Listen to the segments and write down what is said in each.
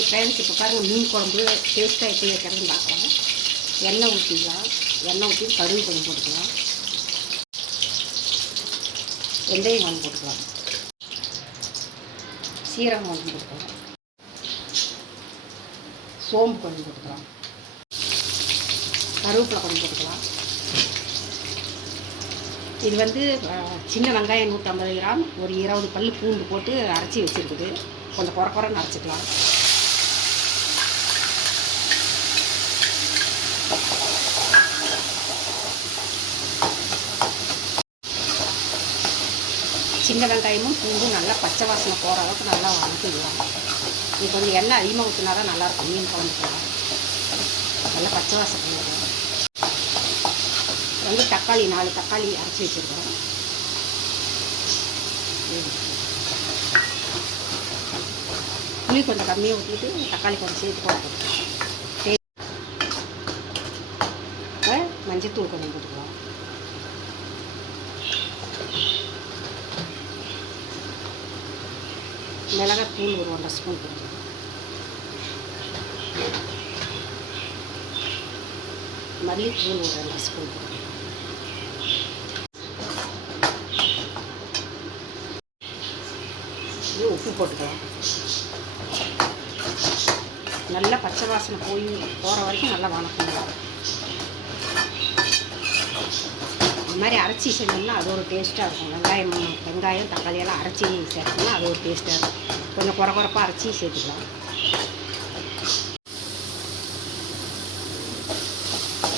Hi friends, இப்போ பாருங்கள் மீன் குழம்பு டேஸ்ட்டாக எப்படி வைக்கிறதுன்னு பார்க்கலாம். எண்ணெய் ஊற்றிக்கலாம். எண்ணெய் ஊற்றி கடுகு கொஞ்சம் போட்டுக்கலாம். வெந்தயம் கொஞ்சம் போட்டுக்கலாம். சீரகம் கொஞ்சம் போட்டுக்கலாம். சோம்பு கொஞ்சம் போட்டுக்கலாம். கருவேப்பிலை கொஞ்சம் போட்டுக்கலாம். இது வந்து சின்ன வெங்காயம் 150 கிராம், ஒரு 20 பல் பூண்டு போட்டு அரைச்சி வச்சுருக்குது. கொஞ்சம் குறைன்னு அரைச்சிக்கலாம். சின்ன வெங்காயமும் பூண்டும் நல்லா பச்சை வாசனை போகிற அளவுக்கு நல்லா வதக்கிடலாம். இது கொஞ்சம் எண்ணெய் அதிகமாக ஊற்றினா தான் நல்லாயிருக்கும். மீன் குழம்புக்கலாம் நல்லா பச்சை வாசனை போயிடும். வந்து தக்காளி 4 தக்காளி அரைச்சி வச்சுருக்கோம். புளி கொஞ்சம் கம்மியாக ஊற்றிட்டு தக்காளி கொஞ்சம் சேர்த்து போட்டுக்கலாம். மஞ்சத்தூள் கொஞ்சம் போட்டுக்கலாம். மிளகாத்தூள் ஒரு 1.5 ஸ்பூன் போட்டுக்கலாம். மல்லித்தூள் ஒரு 2 ஸ்பூன் போட்டுக்கலாம். உப்பு போட்டுக்கலாம். நல்லா பச்சை வாசனை போகிற வரைக்கும் நல்லா வணக்கணும். இந்த மாதிரி அரைச்சி செஞ்சோம்னா அது ஒரு டேஸ்ட்டாக இருக்கும். வெங்காயம் தக்காளியெல்லாம் அரைச்சி சேர்த்தோம்னா அது ஒரு டேஸ்ட்டாக இருக்கும். கொஞ்சம் குறைப்பாக அரைச்சி சேர்த்துக்கலாம்.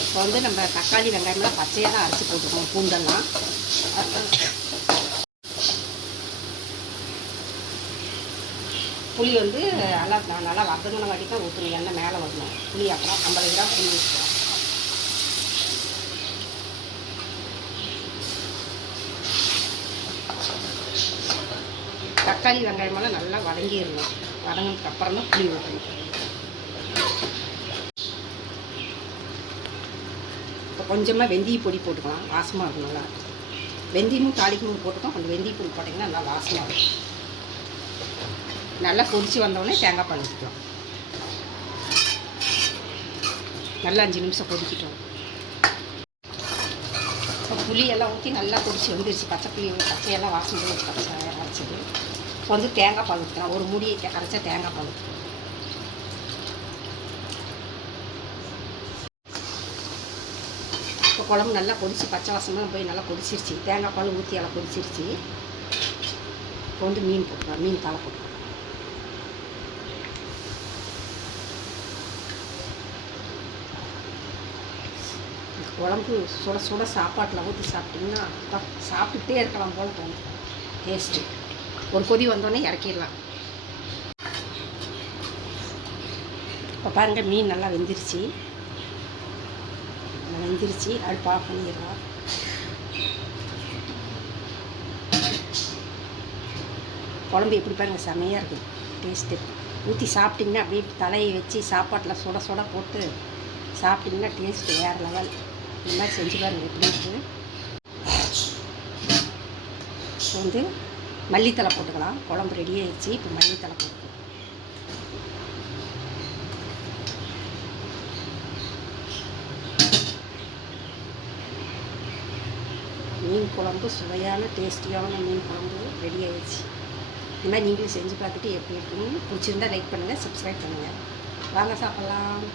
இப்போ வந்து நம்ம தக்காளி வெங்காயம்லாம் பச்சையாக தான் அரைச்சி போட்டுக்கோம். பூண்டெல்லாம் புளி வந்து நல்லா வதங்கின வாட்டி தான் ஊற்றணும். எண்ணெய் மேலே வரணும். புளி அப்புறம் 50 கிராம் புளி ஊற்றுவோம். தக்காளி வெங்காயமெல்லாம் நல்லா வதங்கிடணும். வதங்கினதுக்கு அப்புறம் தான் புளி ஊற்றணும். இப்போ கொஞ்சமாக வெந்தய பொடி போட்டுக்கலாம். வாசமாக இருக்கும். நல்லா வெந்தயமும் தாளிக்கமும் போட்டுக்கலாம். கொஞ்சம் வெந்தய பொடி போட்டிங்கன்னா நல்லா வாசமாக இருக்கும். நல்லா கொதித்து வந்தோடனே தேங்காய் பால் ஊற்றிக்கலாம். நல்லா 5 நிமிஷம் கொதிக்கிட்டோம். இப்போ புளியெல்லாம் ஊற்றி நல்லா கொதிச்சு வந்துருச்சு. பச்சையெல்லாம் வாசனை வச்சு பச்சை அரைச்சிது. இப்போ வந்து தேங்காய் பால் ஊற்றலாம். ஒரு மூடி அரைச்சா தேங்காய் பால் ஊற்றலாம். இப்போ குழம்பு நல்லா கொதிச்சு பச்சை வாசமாக போய் நல்லா கொதிச்சிருச்சு. தேங்காய் பால் ஊற்றி எல்லாம் கொதிச்சிருச்சு. இப்போ வந்து மீன் போட்டுக்கலாம். மீன் தலை போட்டுக்கலாம். குழம்பு சுட சுட சாப்பாட்டில் ஊற்றி சாப்பிட்டிங்கன்னா சாப்பிட்டுட்டே இருக்கலாம் போல் தோணும். டேஸ்ட்டு ஒரு கொதி வந்தோடனே இறக்கிடலாம். இப்போ பாருங்கள் மீன் நல்லா வெந்துருச்சு. அடுப்பு ஆஃப் பண்ணிடலாம். குழம்பு எப்படி பாருங்கள் செமையாக இருக்குது. டேஸ்ட்டு ஊற்றி சாப்பிட்டிங்கன்னா அப்படியே தலையை வச்சு சாப்பாட்டில் சுட சுட போட்டு சாப்பிட்டிங்கன்னா டேஸ்ட்டு வேறு லெவல். இந்த மாதிரி செஞ்சு பாருங்கள் எப்படி இருக்குது. இப்போ வந்து மல்லித்தலை போட்டுக்கலாம். குழம்பு ரெடி ஆகிடுச்சு. இப்போ மல்லித்தலை போட்டுக்கலாம். மீன் குழம்பு சுவையான டேஸ்டியான மீன் குழம்பு ரெடி ஆகிடுச்சு. இந்த மாதிரி நீங்களும் செஞ்சு பார்த்துட்டு எப்படி இருக்குன்னு பிடிச்சிருந்தா லைக் பண்ணுங்கள், சப்ஸ்கிரைப் பண்ணுங்கள். வாங்க சாப்பிட்லாம்.